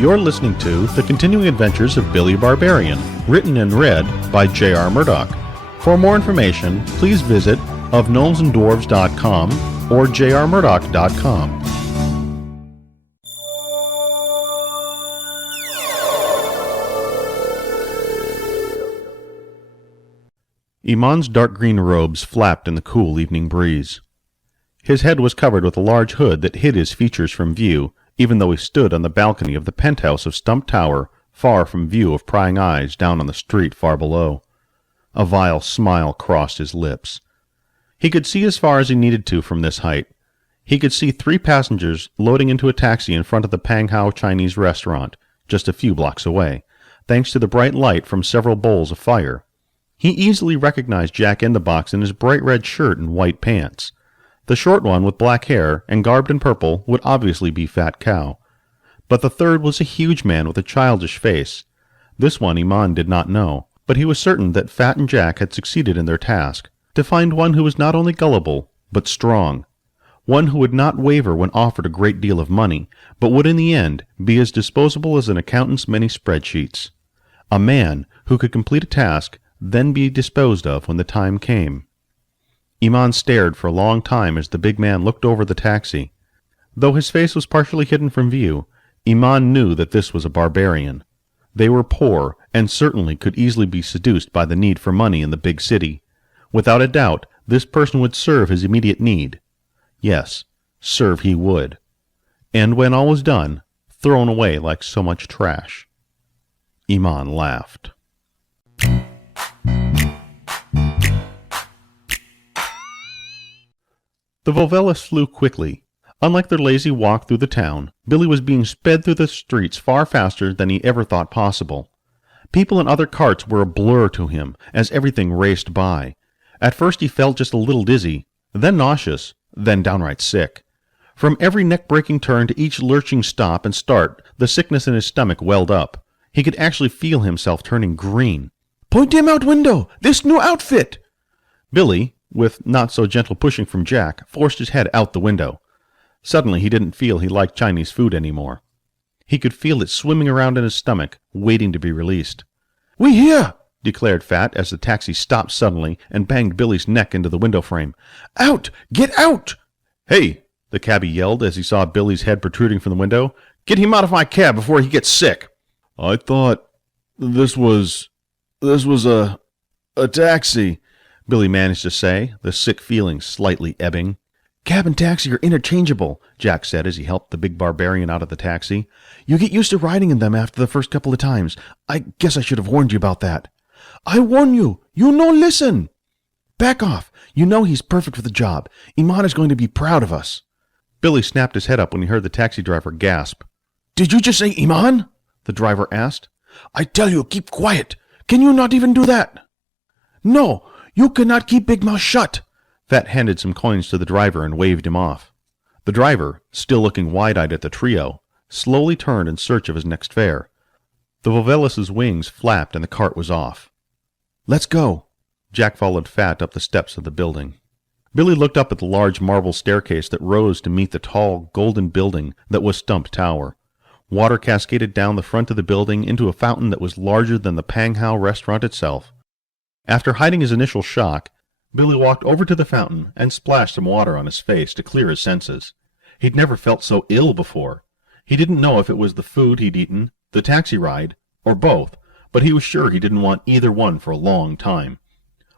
You're listening to The Continuing Adventures of Billy Barbarian, written and read by J.R. Murdoch. For more information, please visit ofgnomesandDwarves.com or jrmurdoch.com. Iman's dark green robes flapped in the cool evening breeze. His head was covered with a large hood that hid his features from view, even though he stood on the balcony of the penthouse of Stump Tower, far from view of prying eyes down on the street far below. A vile smile crossed his lips. He could see as far as he needed to from this height. He could see 3 passengers loading into a taxi in front of the Phat Cao Chinese restaurant, just a few blocks away, thanks to the bright light from several bowls of fire. He easily recognized Jack Indabocks in his bright red shirt and white pants. The short one with black hair and garbed in purple would obviously be Phat Cao. But the third was a huge man with a childish face. This one Iman did not know, but he was certain that Phat and Jack had succeeded in their task, to find one who was not only gullible, but strong. One who would not waver when offered a great deal of money, but would in the end be as disposable as an accountant's many spreadsheets. A man who could complete a task, then be disposed of when the time came. Iman stared for a long time as the big man looked over the taxi. Though his face was partially hidden from view, Iman knew that this was a barbarian. They were poor, and certainly could easily be seduced by the need for money in the big city. Without a doubt, this person would serve his immediate need. Yes, serve he would. And when all was done, thrown away like so much trash. Iman laughed. The Volvelas flew quickly. Unlike their lazy walk through the town, Billy was being sped through the streets far faster than he ever thought possible. People and other carts were a blur to him as everything raced by. At first he felt just a little dizzy, then nauseous, then downright sick. From every neck-breaking turn to each lurching stop and start, the sickness in his stomach welled up. He could actually feel himself turning green. "Point him out window! This new outfit!" Billy, with not-so-gentle pushing from Jack, forced his head out the window. Suddenly he didn't feel he liked Chinese food anymore. He could feel it swimming around in his stomach, waiting to be released. "We here!" declared Phat as the taxi stopped suddenly and banged Billy's neck into the window frame. "Out! Get out!" "Hey!" the cabbie yelled as he saw Billy's head protruding from the window. "Get him out of my cab before he gets sick!" "I thought this was a taxi," Billy managed to say, the sick feeling slightly ebbing. "Cab and taxi are interchangeable," Jack said as he helped the big barbarian out of the taxi. "You get used to riding in them after the first couple of times. I guess I should have warned you about that." "I warn you! You no listen!" "Back off! You know he's perfect for the job. Iman is going to be proud of us." Billy snapped his head up when he heard the taxi driver gasp. "Did you just say Iman?" the driver asked. "I tell you, keep quiet. Can you not even do that?" "No! You cannot keep big mouth shut." Phat handed some coins to the driver and waved him off. The driver, still looking wide-eyed at the trio, slowly turned in search of his next fare. The Volvelas' wings flapped and the cart was off. "Let's go." Jack followed Phat up the steps of the building. Billy looked up at the large marble staircase that rose to meet the tall, golden building that was Stump Tower. Water cascaded down the front of the building into a fountain that was larger than the Phat Cao restaurant itself. After hiding his initial shock, Billy walked over to the fountain and splashed some water on his face to clear his senses. He'd never felt so ill before. He didn't know if it was the food he'd eaten, the taxi ride, or both, but he was sure he didn't want either one for a long time.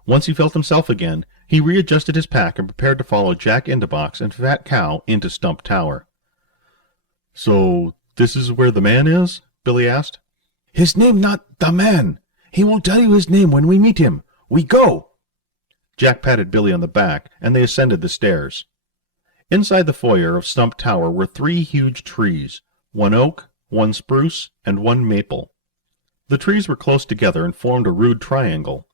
Once he felt himself again, he readjusted his pack and prepared to follow Jack Indabocks and Phat Cao into Stump Tower. "So, this is where the man is?" Billy asked. "His name not the man. He will tell you his name when we meet him. We go!" Jack patted Billy on the back, and they ascended the stairs. Inside the foyer of Stump Tower were 3 huge trees, 1 oak, 1 spruce, and 1 maple. The trees were close together and formed a rude triangle.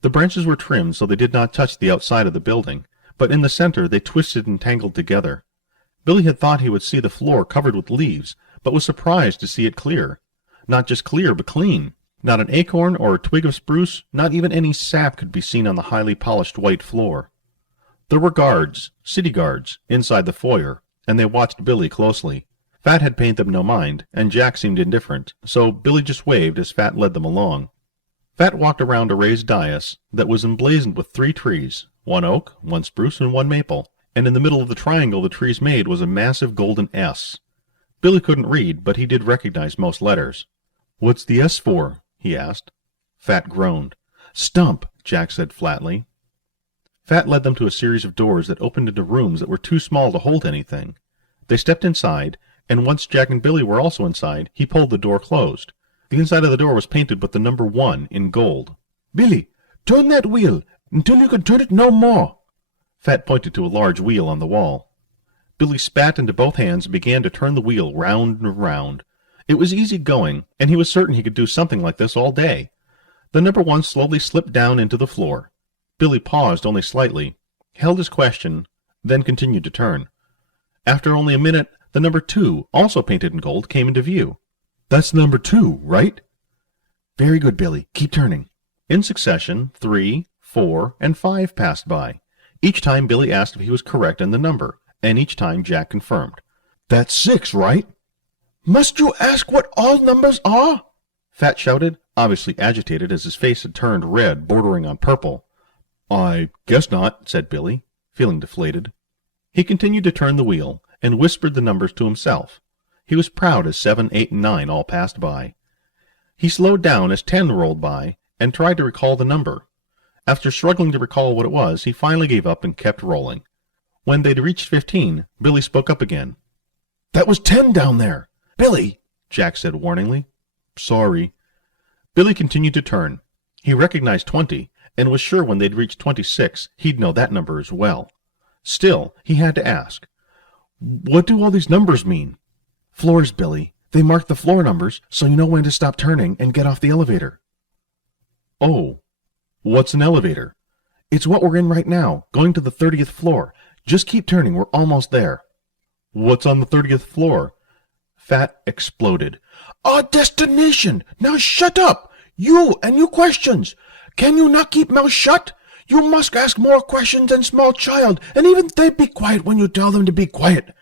The branches were trimmed so they did not touch the outside of the building, but in the center they twisted and tangled together. Billy had thought he would see the floor covered with leaves, but was surprised to see it clear. Not just clear, but clean. Not an acorn or a twig of spruce, not even any sap could be seen on the highly polished white floor. There were guards, city guards, inside the foyer, and they watched Billy closely. Phat had paid them no mind, and Jack seemed indifferent, so Billy just waved as Phat led them along. Phat walked around a raised dais that was emblazoned with 3 trees, 1 oak, 1 spruce, and 1 maple, and in the middle of the triangle the trees made was a massive golden S. Billy couldn't read, but he did recognize most letters. "What's the S for?" he asked. Phat groaned. "Stump," Jack said flatly. Phat led them to a series of doors that opened into rooms that were too small to hold anything. They stepped inside, and once Jack and Billy were also inside, he pulled the door closed. The inside of the door was painted with the number 1 in gold. "Billy, turn that wheel until you can turn it no more." Phat pointed to a large wheel on the wall. Billy spat into both hands and began to turn the wheel round and round. It was easy going, and he was certain he could do something like this all day. The number 1 slowly slipped down into the floor. Billy paused only slightly, held his question, then continued to turn. After only a minute, the number 2, also painted in gold, came into view. "That's number 2, right?" "Very good, Billy. Keep turning." In succession, 3, 4, and 5 passed by. Each time Billy asked if he was correct in the number, and each time Jack confirmed. "That's 6, right?" "Must you ask what all numbers are?" Phat shouted, obviously agitated as his face had turned red, bordering on purple. "I guess not," said Billy, feeling deflated. He continued to turn the wheel, and whispered the numbers to himself. He was proud as 7, 8, and 9 all passed by. He slowed down as 10 rolled by, and tried to recall the number. After struggling to recall what it was, he finally gave up and kept rolling. When they'd reached 15, Billy spoke up again. "That was 10 down there." "Billy," Jack said warningly. "Sorry." Billy continued to turn. He recognized 20, and was sure when they'd reached 26, he'd know that number as well. Still, he had to ask, "What do all these numbers mean?" "Floors, Billy. They mark the floor numbers, so you know when to stop turning and get off the elevator." "Oh, what's an elevator?" "It's what we're in right now, going to the 30th floor. Just keep turning, we're almost there." "What's on the 30th floor?" Phat exploded. "Our destination! Now shut up! You and your questions! Can you not keep mouth shut? You must ask more questions than small child, and even they be quiet when you tell them to be quiet.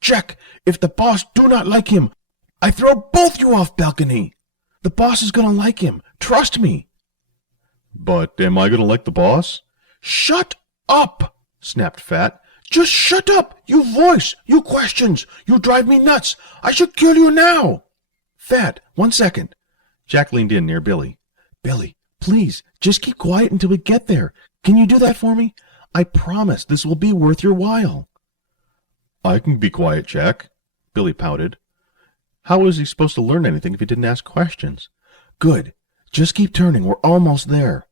Jack, if the boss do not like him, I throw both you off balcony. The boss is gonna like him, trust me." "But am I gonna like the boss?" "Shut up!" snapped Phat. "Just shut up! You voice! You questions! You drive me nuts! I should kill you now!" "Phat, 1 second." Jack leaned in near Billy. "Billy, please, just keep quiet until we get there. Can you do that for me? I promise this will be worth your while." "I can be quiet, Jack," Billy pouted. How was he supposed to learn anything if he didn't ask questions? "Good. Just keep turning. We're almost there."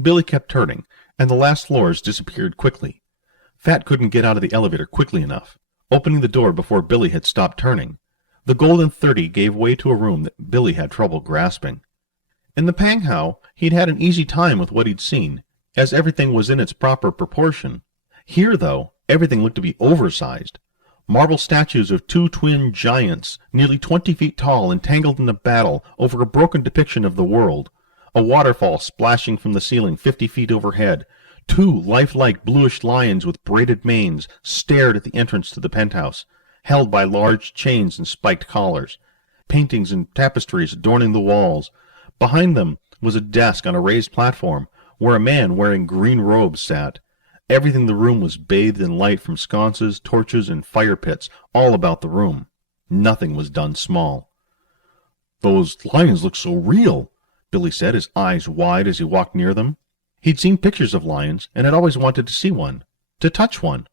Billy kept turning, and the last floors disappeared quickly. Phat couldn't get out of the elevator quickly enough, opening the door before Billy had stopped turning. The golden 30 gave way to a room that Billy had trouble grasping. In the Phat Cao, he'd had an easy time with what he'd seen, as everything was in its proper proportion. Here, though, everything looked to be oversized. Marble statues of 2 twin giants, nearly 20 feet tall, entangled in a battle over a broken depiction of the world. A waterfall splashing from the ceiling 50 feet overhead. 2 lifelike bluish lions with braided manes stared at the entrance to the penthouse, held by large chains and spiked collars. Paintings and tapestries adorning the walls. Behind them was a desk on a raised platform, where a man wearing green robes sat. Everything in the room was bathed in light from sconces, torches, and fire pits all about the room. Nothing was done small. "Those lions look so real," Billy said, his eyes wide as he walked near them. He'd seen pictures of lions, and had always wanted to see one, to touch one.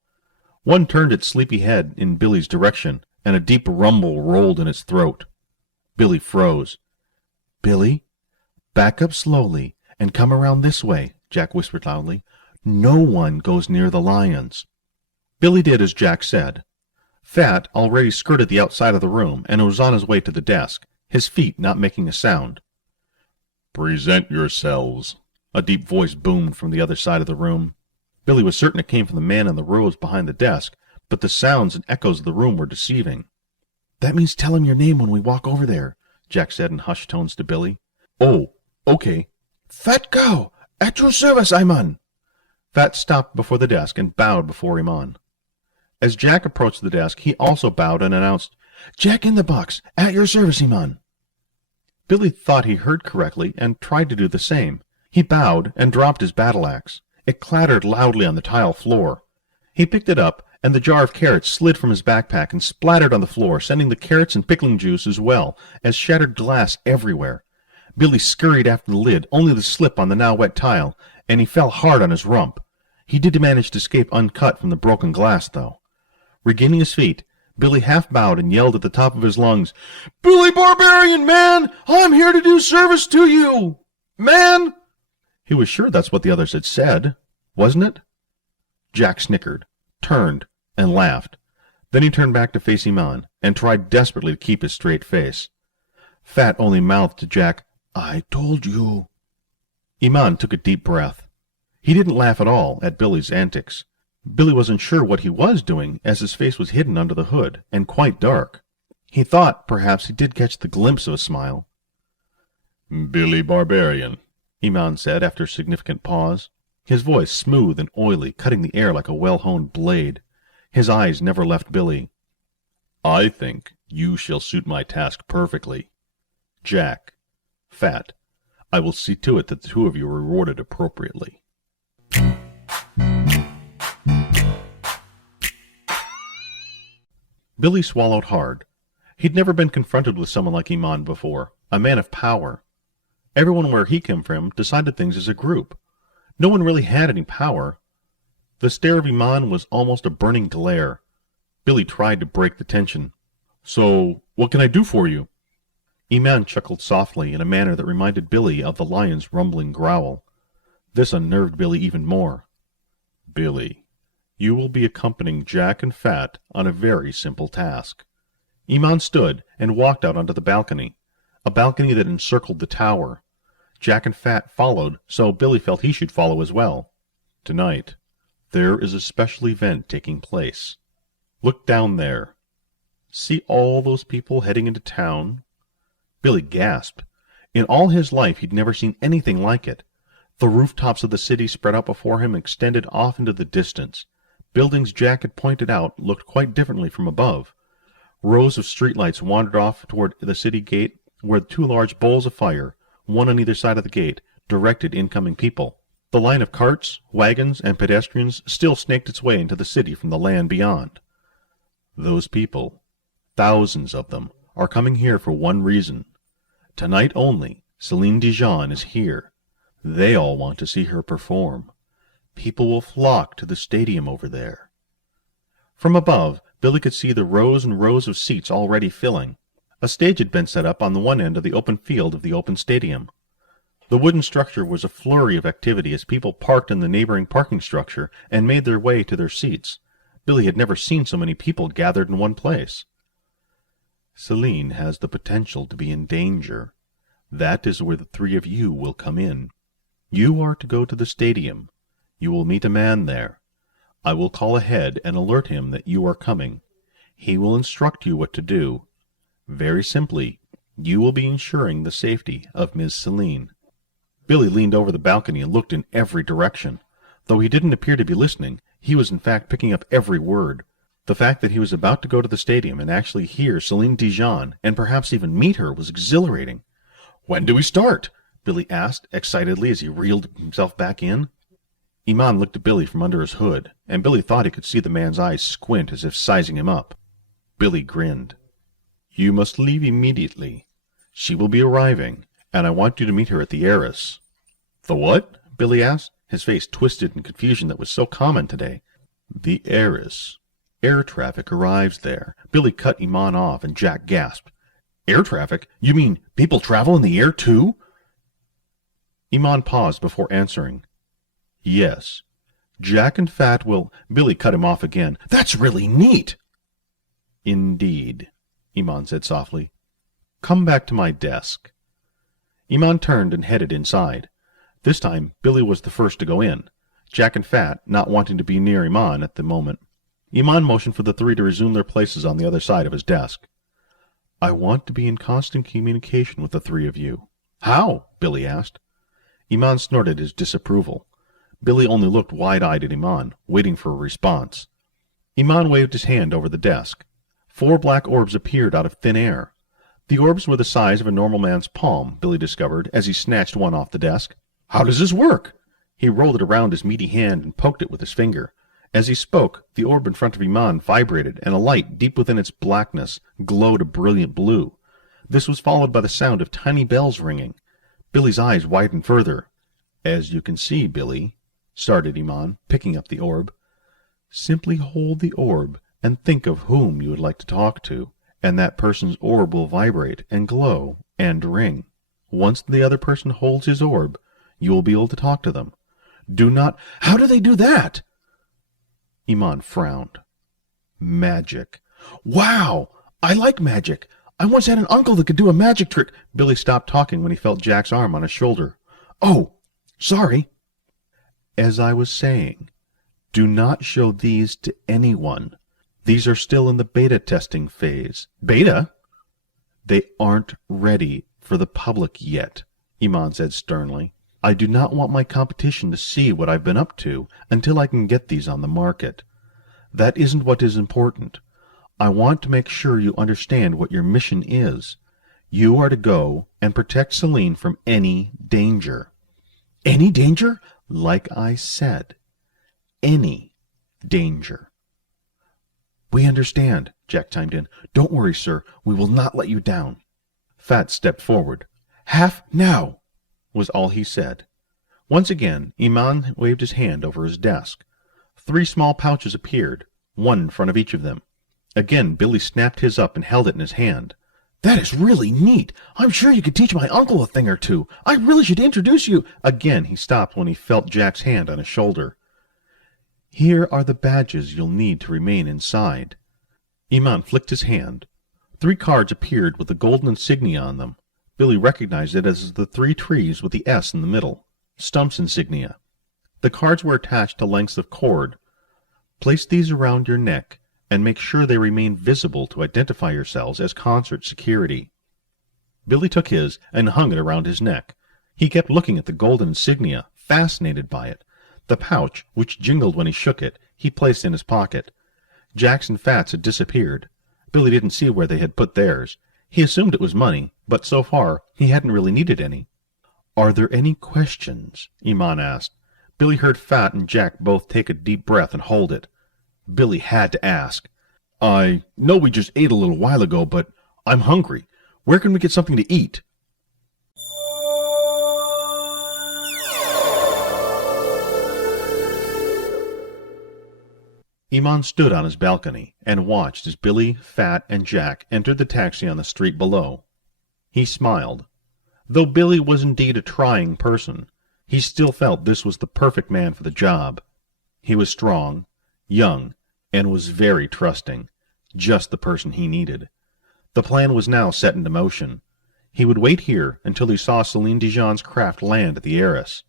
One turned its sleepy head in Billy's direction, and a deep rumble rolled in its throat. Billy froze. "Billy, back up slowly, and come around this way," Jack whispered loudly. "No one goes near the lions." Billy did as Jack said. Phat already skirted the outside of the room, and was on his way to the desk, his feet not making a sound. "Present yourselves," a deep voice boomed from the other side of the room. Billy was certain it came from the man in the robes behind the desk, but the sounds and echoes of the room were deceiving. "That means tell him your name when we walk over there," Jack said in hushed tones to Billy. "Oh, okay." "Phat Cao, at your service, Iman." Phat stopped before the desk and bowed before Iman. As Jack approached the desk, he also bowed and announced, "Jack Indabocks, at your service, Iman." Billy thought he heard correctly and tried to do the same. He bowed and dropped his battle axe. It clattered loudly on the tile floor. He picked it up, and the jar of carrots slid from his backpack and splattered on the floor, sending the carrots and pickling juice as well as shattered glass everywhere. Billy scurried after the lid, only to slip on the now wet tile, and he fell hard on his rump. He did manage to escape uncut from the broken glass, though. Regaining his feet, Billy half bowed and yelled at the top of his lungs, "Billy Barbarian, man! I'm here to do service to you! Man!" He was sure that's what the others had said, wasn't it? Jack snickered, turned, and laughed. Then he turned back to face Iman, and tried desperately to keep his straight face. Phat only mouthed to Jack, "I told you." Iman took a deep breath. He didn't laugh at all at Billy's antics. Billy wasn't sure what he was doing, as his face was hidden under the hood, and quite dark. He thought perhaps he did catch the glimpse of a smile. "Billy Barbarian," Iman said after a significant pause, his voice smooth and oily, cutting the air like a well-honed blade. His eyes never left Billy. "I think you shall suit my task perfectly. Jack, Phat, I will see to it that the two of you are rewarded appropriately." Billy swallowed hard. He'd never been confronted with someone like Iman before, a man of power. Everyone where he came from decided things as a group. No one really had any power. The stare of Iman was almost a burning glare. Billy tried to break the tension. "So, what can I do for you?" Iman chuckled softly in a manner that reminded Billy of the lion's rumbling growl. This unnerved Billy even more. "Billy, you will be accompanying Jack and Phat on a very simple task." Iman stood and walked out onto the balcony, a balcony that encircled the tower. Jack and Phat followed, so Billy felt he should follow as well. "Tonight, there is a special event taking place. Look down there. See all those people heading into town?" Billy gasped. In all his life he'd never seen anything like it. The rooftops of the city spread out before him and extended off into the distance. Buildings Jack had pointed out looked quite differently from above. Rows of streetlights wandered off toward the city gate, where two large bowls of fire, one on either side of the gate, directed incoming people. The line of carts, wagons, and pedestrians still snaked its way into the city from the land beyond. Those people, thousands of them, are coming here for one reason. Tonight only, Celine Dijon is here. They all want to see her perform. People will flock to the stadium over there. From above, Billy could see the rows and rows of seats already filling. A stage had been set up on the one end of the open field of the open stadium. The wooden structure was a flurry of activity as people parked in the neighboring parking structure and made their way to their seats. Billy had never seen so many people gathered in one place. "Celine has the potential to be in danger. That is where the three of you will come in. You are to go to the stadium. You will meet a man there. I will call ahead and alert him that you are coming. He will instruct you what to do. Very simply, you will be ensuring the safety of Miss Celine." Billy leaned over the balcony and looked in every direction. Though he didn't appear to be listening, he was in fact picking up every word. The fact that he was about to go to the stadium and actually hear Celine Dijon, and perhaps even meet her, was exhilarating. "When do we start?" Billy asked excitedly as he reeled himself back in. Iman looked at Billy from under his hood, and Billy thought he could see the man's eyes squint as if sizing him up. Billy grinned. "You must leave immediately. She will be arriving, and I want you to meet her at the Heiress." "The what?" Billy asked, his face twisted in confusion that was so common today. "The Heiress. Air traffic arrives there." Billy cut Iman off, and Jack gasped. "Air traffic? You mean people travel in the air, too?" Iman paused before answering. "Yes. Jack and Phat will—" Billy cut him off again. "That's really neat!" "Indeed," Iman said softly. "Come back to my desk." Iman turned and headed inside. This time, Billy was the first to go in, Jack and Phat not wanting to be near Iman at the moment. Iman motioned for the three to resume their places on the other side of his desk. "I want to be in constant communication with the three of you." "How?" Billy asked. Iman snorted his disapproval. Billy only looked wide-eyed at Iman, waiting for a response. Iman waved his hand over the desk. 4 black orbs appeared out of thin air. The orbs were the size of a normal man's palm, Billy discovered, as he snatched one off the desk. "How does this work?" He rolled it around his meaty hand and poked it with his finger. As he spoke, the orb in front of Iman vibrated, and a light deep within its blackness glowed a brilliant blue. This was followed by the sound of tiny bells ringing. Billy's eyes widened further. "As you can see, Billy," started Iman, picking up the orb. "Simply hold the orb and think of whom you would like to talk to, and that person's orb will vibrate and glow and ring. Once the other person holds his orb, you will be able to talk to them. Do not—" "How do they do that?" Iman frowned. "Magic." "Wow! I like magic. I once had an uncle that could do a magic trick." Billy stopped talking when he felt Jack's arm on his shoulder. "Oh, sorry." "As I was saying, do not show these to anyone. These are still in the beta testing phase." "Beta?" "They aren't ready for the public yet," Iman said sternly. "I do not want my competition to see what I've been up to until I can get these on the market. That isn't what is important. I want to make sure you understand what your mission is. You are to go and protect Celine from any danger." "Any danger?" "Like I said, any danger." "We understand," Jack chimed in. "Don't worry, sir. We will not let you down." Phat stepped forward. "Half now," was all he said. Once again, Iman waved his hand over his desk. 3 small pouches appeared, one in front of each of them. Again, Billy snapped his up and held it in his hand. "That is really neat. I'm sure you could teach my uncle a thing or two. I really should introduce you—" Again he stopped when he felt Jack's hand on his shoulder. "Here are the badges you'll need to remain inside." Iman flicked his hand. 3 cards appeared with the golden insignia on them. Billy recognized it as the 3 trees with the S in the middle. Stump's insignia. The cards were attached to lengths of cord. Place these around your neck, and make sure they remain visible to identify yourselves as concert security. Billy took his and hung it around his neck. He kept looking at the golden insignia, fascinated by it. The pouch, which jingled when he shook it, he placed in his pocket. Jack's and Phat's had disappeared. Billy didn't see where they had put theirs. He assumed it was money, but so far he hadn't really needed any. "Are there any questions?" Iman asked. Billy heard Phat and Jack both take a deep breath and hold it. Billy had to ask. "I know we just ate a little while ago, but I'm hungry. Where can we get something to eat?" Iman stood on his balcony and watched as Billy, Phat, and Jack entered the taxi on the street below. He smiled. Though Billy was indeed a trying person, he still felt this was the perfect man for the job. He was strong, young, and was very trusting, just the person he needed. The plan was now set into motion. He would wait here until he saw Celine Dijon's craft land at the Heiress.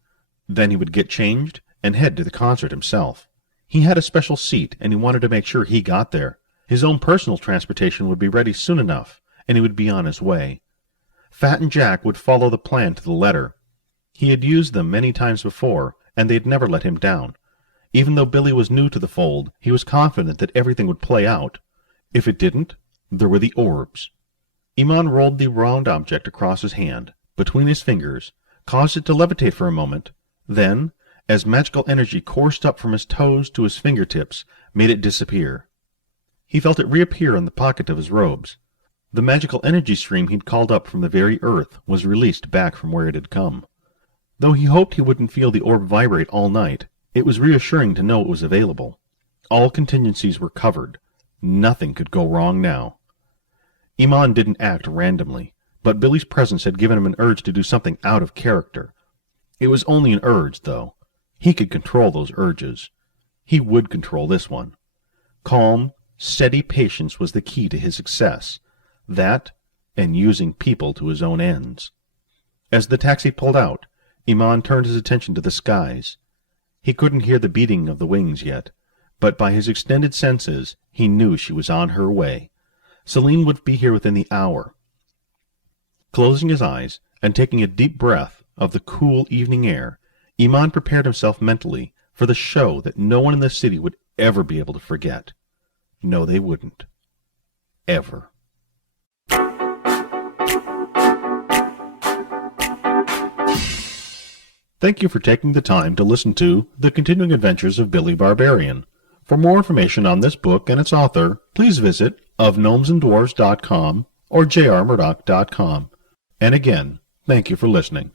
Then he would get changed and head to the concert himself. He had a special seat, and he wanted to make sure he got there. His own personal transportation would be ready soon enough, and he would be on his way. Phat and Jack would follow the plan to the letter. He had used them many times before, and they had never let him down. Even though Billy was new to the fold, he was confident that everything would play out. If it didn't, there were the orbs. Iman rolled the round object across his hand, between his fingers, caused it to levitate for a moment, then, as magical energy coursed up from his toes to his fingertips, made it disappear. He felt it reappear in the pocket of his robes. The magical energy stream he'd called up from the very earth was released back from where it had come. Though he hoped he wouldn't feel the orb vibrate all night, it was reassuring to know it was available. All contingencies were covered. Nothing could go wrong now. Iman didn't act randomly, but Billy's presence had given him an urge to do something out of character. It was only an urge, though. He could control those urges. He would control this one. Calm, steady patience was the key to his success. That, and using people to his own ends. As the taxi pulled out, Iman turned his attention to the skies. He couldn't hear the beating of the wings yet, but by his extended senses he knew she was on her way. Celine would be here within the hour. Closing his eyes and taking a deep breath of the cool evening air, Iman prepared himself mentally for the show that no one in the city would ever be able to forget. No, they wouldn't. Ever. Thank you for taking the time to listen to The Continuing Adventures of Billy Barbarian. For more information on this book and its author, please visit ofgnomesandwarves.com or jrmurdoch.com. And again, thank you for listening.